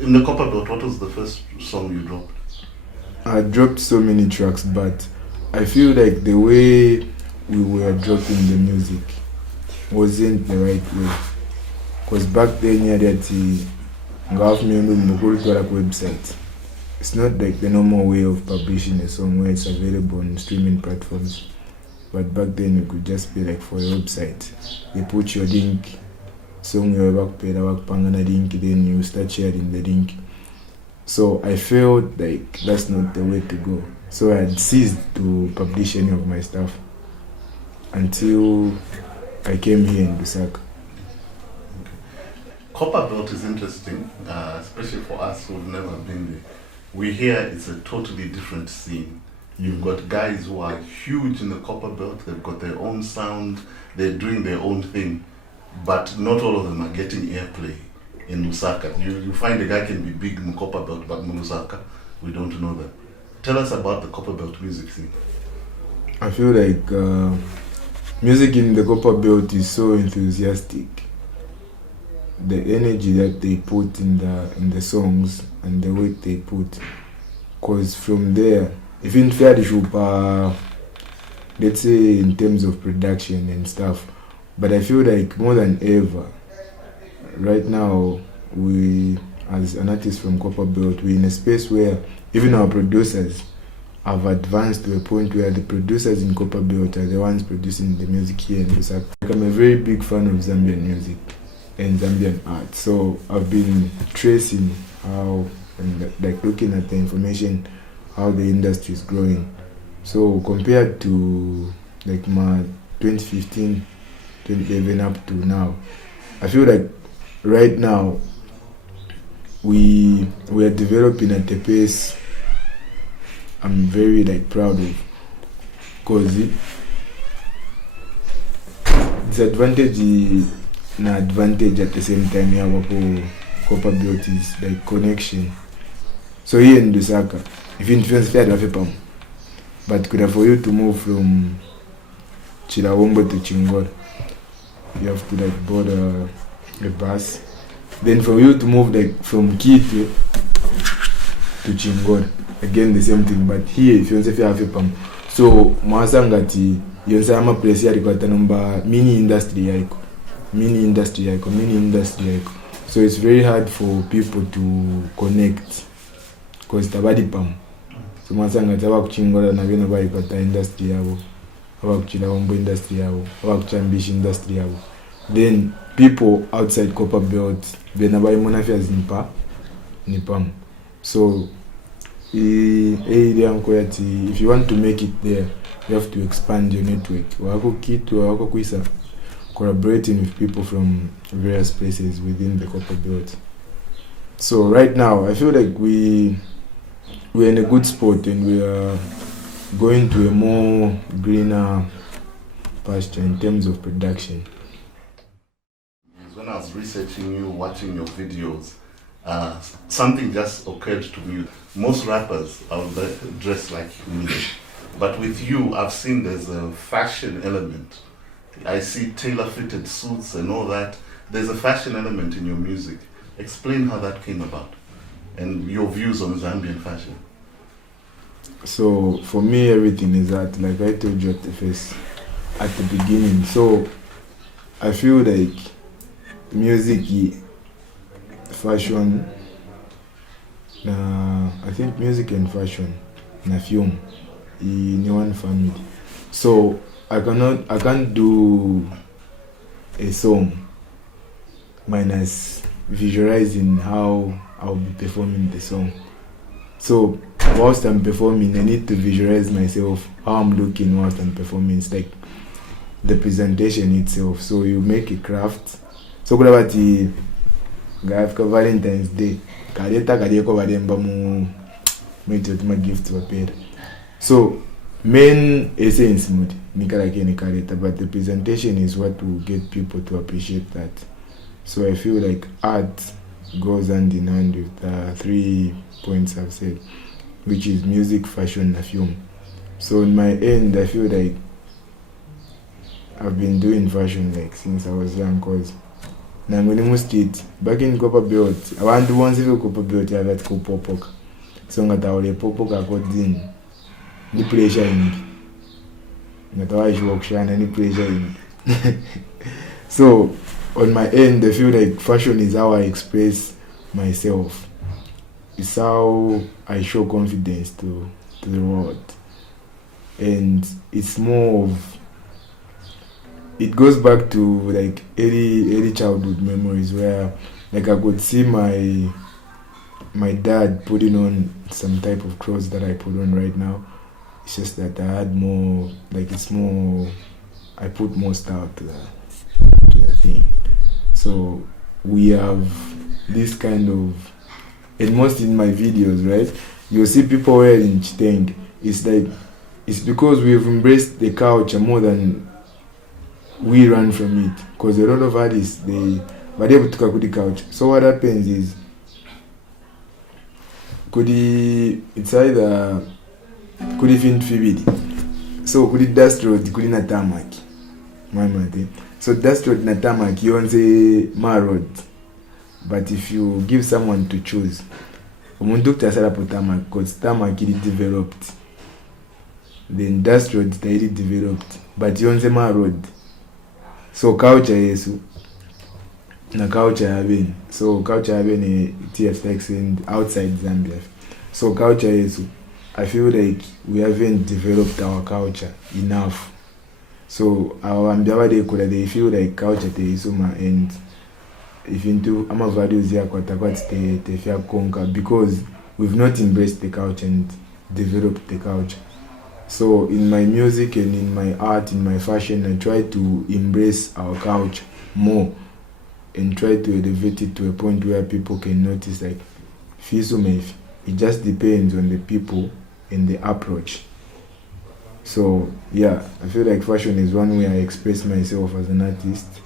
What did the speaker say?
In the Copperbelt, what was the first song you dropped? I dropped so many tracks, but I feel like the way we were dropping the music wasn't the right way. Because back then, yeah, that website. It's not like the normal way of publishing a song where it's available on streaming platforms. But back then, it could just be like for a website. You put your link, song your work page, work pangana link, then you start sharing the link. So I felt like that's not the way to go. So I had ceased to publish any of my stuff until I came here in Lusaka. Copperbelt is interesting, especially for us who've never been there. We hear it's a totally different scene. You've got guys who are huge in the Copperbelt, they've got their own sound, they're doing their own thing, but not all of them are getting airplay in Lusaka. You find a guy can be big in the Copperbelt, but in Lusaka, we don't know that. Tell us about the Copperbelt music scene. I feel like music in the Copperbelt is so enthusiastic. The energy that they put in the songs and the weight they put, cause from there, even fairly let's say in terms of production and stuff, but I feel like more than ever, right now we as an artist from Copperbelt, we're in a space where even our producers have advanced to a point where the producers in Copperbelt are the ones producing the music here in Lusaka. I'm a very big fan of Zambian music and Zambian art. So I've been tracing how and like looking at the information, how the industry is growing. So compared to like my 2015, 2011 up to now, I feel like right now we are developing at a pace I'm very like proud of, because disadvantage na advantage at the same time here wapo Copperbelt is like connection. So here in Lusaka, if you influence fair pam, but could for you to move from Chilawombo to Chingor, you have to like board a bus. Then for you to move like from Kiti to Chingor, again the same thing. But here if you want to have pam, so mwasangati yonsa ama place here rekwata number mini industry yako. So it's very hard for people to connect because tabadi pam. So masanga tawa kuchingora na bino bali kwata industry yabo, aba kuchila wombo industry yabo, aba kuchambishi industry yabo. Then people outside Copperbelt bena bali monafias ni pam. So if you want to make it there, you have to expand your network. Wako kitu wako kuisa collaborating with people from various places within the Copperbelt. So right now, I feel like we're in a good spot and we are going to a more greener pasture in terms of production. When I was researching you, watching your videos, something just occurred to me. Most rappers are dressed like me, but with you, I've seen there's a fashion element. I see tailor-fitted suits and all that. There's a fashion element in your music. Explain how that came about and your views on Zambian fashion. So for me, everything is art, like I told you at the beginning. So I feel like music, fashion, I think music and fashion, na film, in one family. So I can't do a song minus visualizing how I'll be performing the song. So whilst I'm performing, I need to visualize myself, how I'm looking whilst I'm performing. It's like the presentation itself. So you make a craft. So kulabati gafika Valentine's Day, kaleta kadeko bademba mu gift wapera. So main essence mood nikaleta, but the presentation is what will get people to appreciate that. So I feel like art goes hand in hand with the 3 points I've said, which is music, fashion, and film. So in my end, I feel like I've been doing fashion like since I was young, cause nangoni street back in Copperbelt abantu bonse be Copperbelt yavati kupopoka so ngataule popoka kodini ni pressure ingi ngatawaishiwa kushana ni pressure ingi so on my end I feel like fashion is how I express myself. It's how I show confidence to the world, and it's more of, it goes back to like early childhood memories where like I could see my dad putting on some type of clothes that I put on right now. It's just that I had more, like it's more, I put more style to the thing. So we have this kind of, and most in my videos, right, you'll see people wearing chiteng. It's like, it's because we've embraced the culture more than we run from it. Because a lot of artists, they able to the culture. So what happens is, it's either kuri fin fibidi. So kuri dust road, kuri na tarmac. So dust road na tarmac, you want say ma road. But if you give someone to choose, umuntu kutasala po tarmac, because tarmac is developed. The industrial is really developed. But you want say ma road. So culture yesu na culture having. So culture having a TFX in outside Zambia. So culture yesu, I feel like we haven't developed our culture enough. So our ambiawade kula they feel like culture te isuma, and if into ama values ya kwa te fear conquer because we've not embraced the culture and developed the culture. So in my music and in my art, in my fashion, I try to embrace our culture more and try to elevate it to a point where people can notice like Fisumeif. It just depends on the people and the approach. So yeah, I feel like fashion is one way I express myself as an artist.